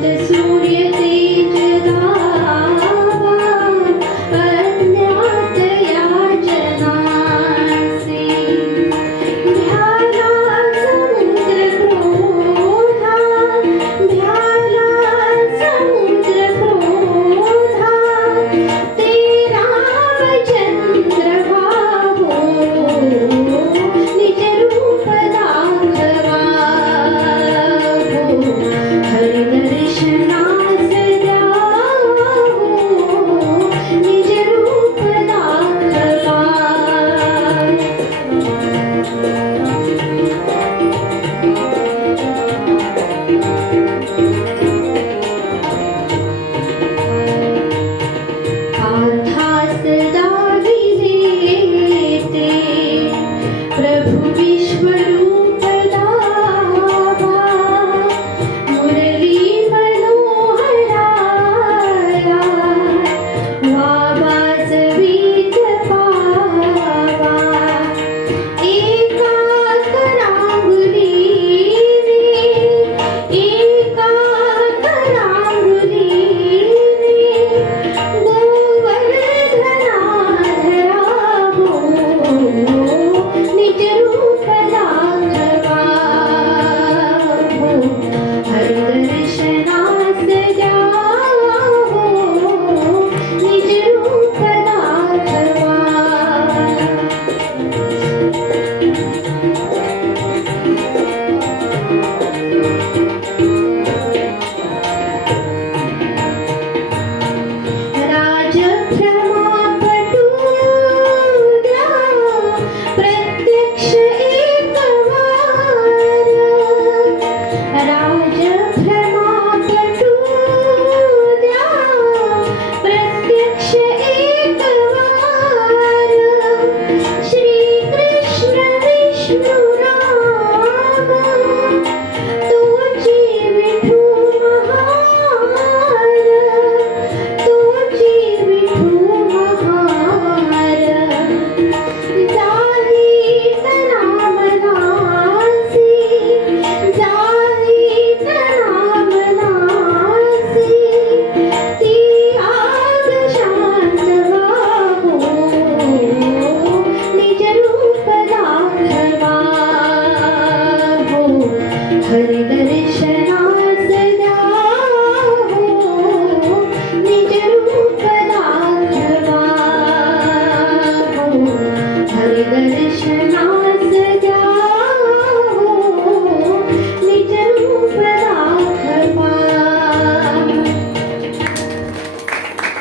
This.